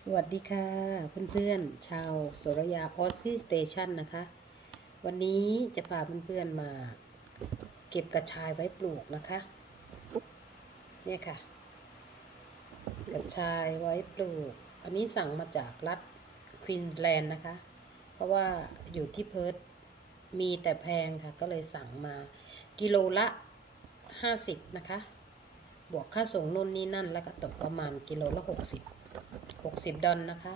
สวัสดีค่ะเพื่อนๆ ชาวสรยาออซ i สเตชันนะคะ วันนี้จะพาเพื่อนๆมา เก็บกระชายไว้ปลูกนะคะ เนี่ยค่ะ กระชายไว้ปลูก อันนี้สั่งมาจากรัฐควีนสแลนด์นะคะ เพราะว่าอยู่ที่เพิร์ธมีแต่แพงค่ะ ก็เลยสั่งมากิโลละ 50 นะคะ บวกค่าส่งนู่นนี่นั่น แล้วก็ตกประมาณกิโลละ60 60ดอลนะคะ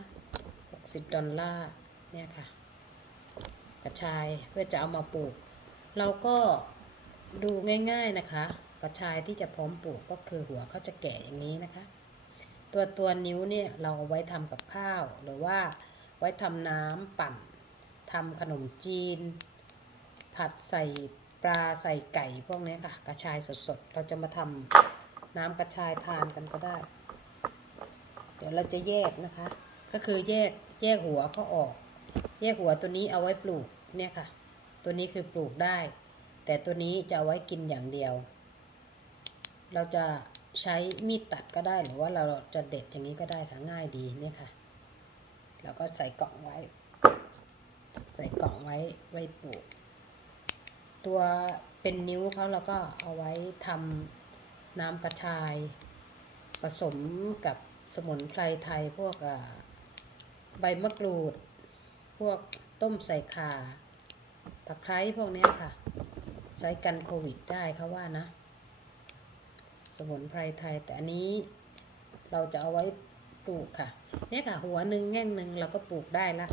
60ดอลลาร์เนี่ยค่ะ กระชายเพื่อจะเอามาปลูก เราก็ดูง่ายๆนะคะ กระชายที่จะพร้อมปลูกก็คือหัวเขาจะแก่อย่างนี้นะคะ ตัวตัวนิ้วเนี่ยเราเอาไว้ทำกับข้าวหรือว่าไว้ทำน้ำปั่นทำขนมจีน ผัดใส่ปลาใส่ไก่พวกนี้ค่ะ กระชายสดๆ เราจะมาทำ น้ำกระชายทานกันก็ได้ เดี๋ยวเราจะแยกนะคะ ก็คือแยกแยกหัวเขาออก แยกหัวตัวนี้เอาไว้ปลูกเนี่ยค่ะ ตัวนี้คือปลูกได้ แต่ตัวนี้จะเอาไว้กินอย่างเดียว เราจะใช้มีดตัดก็ได้หรือว่าเราจะเด็ดอย่างนี้ก็ได้ค่ะง่ายดีเนี่ยค่ะ แล้วก็ใส่กล่องไว้ ใส่กล่องไว้ไว้ปลูก ตัวเป็นนิ้วเขาเราก็เอาไว้ทำ น้ำกระชาย ผสมกับสมุนไพรไทยพวกใบมะกรูด พวกต้มใส่ข่าตะไคร้พวกนี้ค่ะ ใช้กันโควิดได้เขาว่านะ สมุนไพรไทยแต่อันนี้เราจะเอาไว้ปลูกค่ะ เนี่ยค่ะ หัวหนึ่งแง่งหนึ่งเราก็ปลูกได้ละ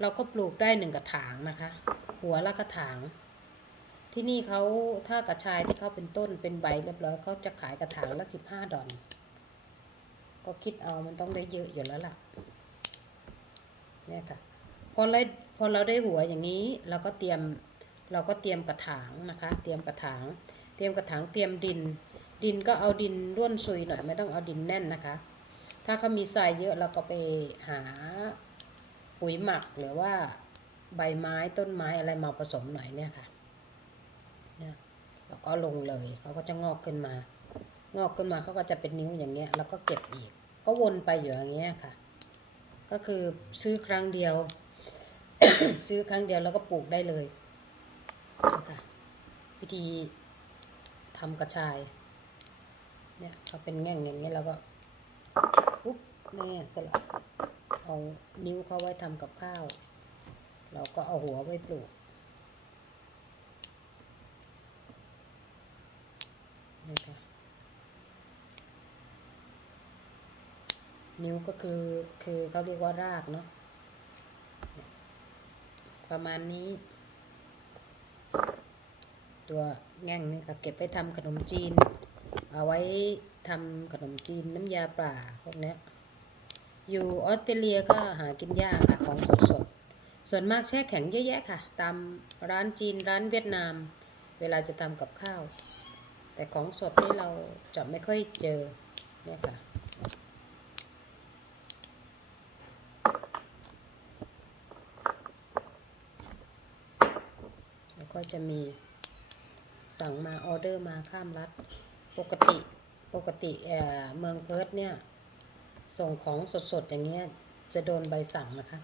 เราก็ปลูกได้หนึ่งกระถางนะคะ หัวละกระถาง ที่นี่เขาถ้ากระชายที่เขาเป็นต้นเป็นใบเรียบร้อยเขาจะขายกระถางละสิบห้าดอลก็คิดเอามันต้องได้เยอะอยู่แล้วล่ะ เนี่ยค่ะ พอเราพอเราได้หัวอย่างนี้ เราก็เตรียมเราก็เตรียมกระถางนะคะ เตรียมกระถาง เตรียมกระถางเตรียมดิน ดินก็เอาดินร่วนซุยหน่อยไม่ต้องเอาดินแน่นนะคะ ถ้าเขามีทรายเยอะเราก็ไปหาปุ๋ยหมักหรือว่าใบไม้ต้นไม้อะไรมาผสมหน่อยเนี่ยค่ะ นี่ยแล้วก็ลงเลยเขาก็จะงอกขึ้นมา งอกขึ้นมาเขาก็จะเป็นนิ้วอย่างเงี้ย แล้วก็เก็บอีก ก็วนไปอยู่อย่างเงี้ยค่ะ ก็คือซื้อครั้งเดียว ซื้อครั้งเดียวแล้วก็ปลูกได้เลยนะคะวิธีทำกระชาย เนี่ยเขาเป็นแง่งอย่างเงี้ยแล้วก็ปุ๊บเนี่ยสลับเอานิ้วเขาไว้ทำกับข้าว เราก็เอาหัวไว้ปลูกนะคะ นิ้วก็คือคือเขาเรียกว่ารากเนาะประมาณนี้ ตัวแง่งนี่ค่ะเก็บไปทำขนมจีน เอาไว้ทำขนมจีนน้ำยาป่าพวกนี้อยู่ออสเตรเลียก็หากินยากค่ะของสดสดส่วนมากแช่แข็งเยอะแยะค่ะ ตามร้านจีนร้านเวียดนาม เวลาจะทำกับข้าว แต่ของสดนี่เราจะไม่ค่อยเจอเนี่ยค่ะ แล้ว ก็จะมีสั่งมาออเดอร์มาข้ามรัฐปกติปกติเเมืองเพิร์ธเนี่ย ส่งของสดๆ อย่างเงี้ยจะโดนใบสั่งนะคะ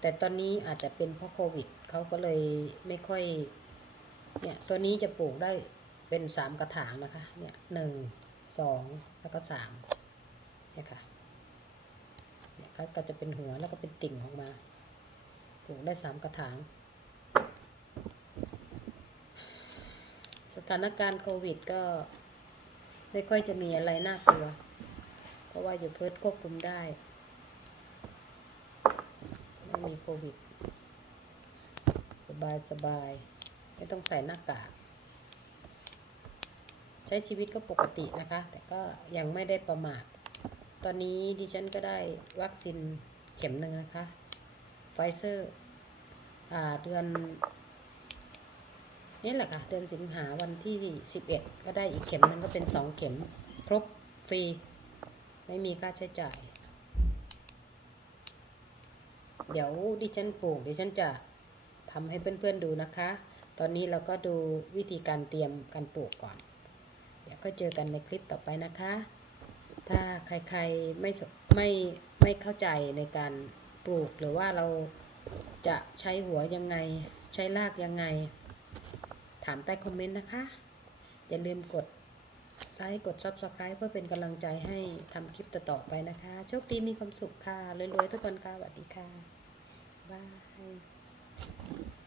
แต่ตอนนี้อาจจะเป็นเพราะโควิดเขาก็เลยไม่ค่อยเนี่ยตัวนี้จะปลูกได้เป็นสามกระถางนะคะ เนี่ยหนึ่งสองแล้วก็สามเนี่ยค่ะเนี่ยก็จะเป็นหัวแล้วก็เป็นติ่งออกมา ปลูกได้สามกระถาง ส ถานการณ์โควิดก็ไม่ค่อยจะมีอะไรน่ากลัว เพราะว่าอยู่เพิร์ทควบคุมได้ ไม่มีโควิด สบายสบาย ไม่ต้องใส่หน้ากาก ใช้ชีวิตก็ปกตินะคะ แต่ก็ยังไม่ได้ประมาท ตอนนี้ดิฉันก็ได้วัคซีนเข็มหนึ่งนะคะ ไฟเซอร์เดือน นี่แหละค่ะเดือนสิงหาวันที่ 11 ก็ได้อีกเข็มนึงก็เป็น 2 เข็มครบฟรี ไม่มีค่าใช้จ่าย เดี๋ยวดิฉันปลูกดิฉันจะทำให้เพื่อนๆดูนะคะ ตอนนี้เราก็ดูวิธีการเตรียมการปลูกก่อน เดี๋ยวก็เจอกันในคลิปต่อไปนะคะ ถ้าใครๆไม่ไม่ไม่เข้าใจในการปลูกหรือว่าเราจะใช้หัวยังไง ใช้รากยังไง ถามใต้คอมเมนต์นะคะ อย่าลืมกดไลค์กด Subscribe เพื่อเป็นกำลังใจให้ทำคลิปต่อๆไปนะคะ โชคดีมีความสุขค่ะรวยๆทุกคนค่ะสวัสดีค่ะบาย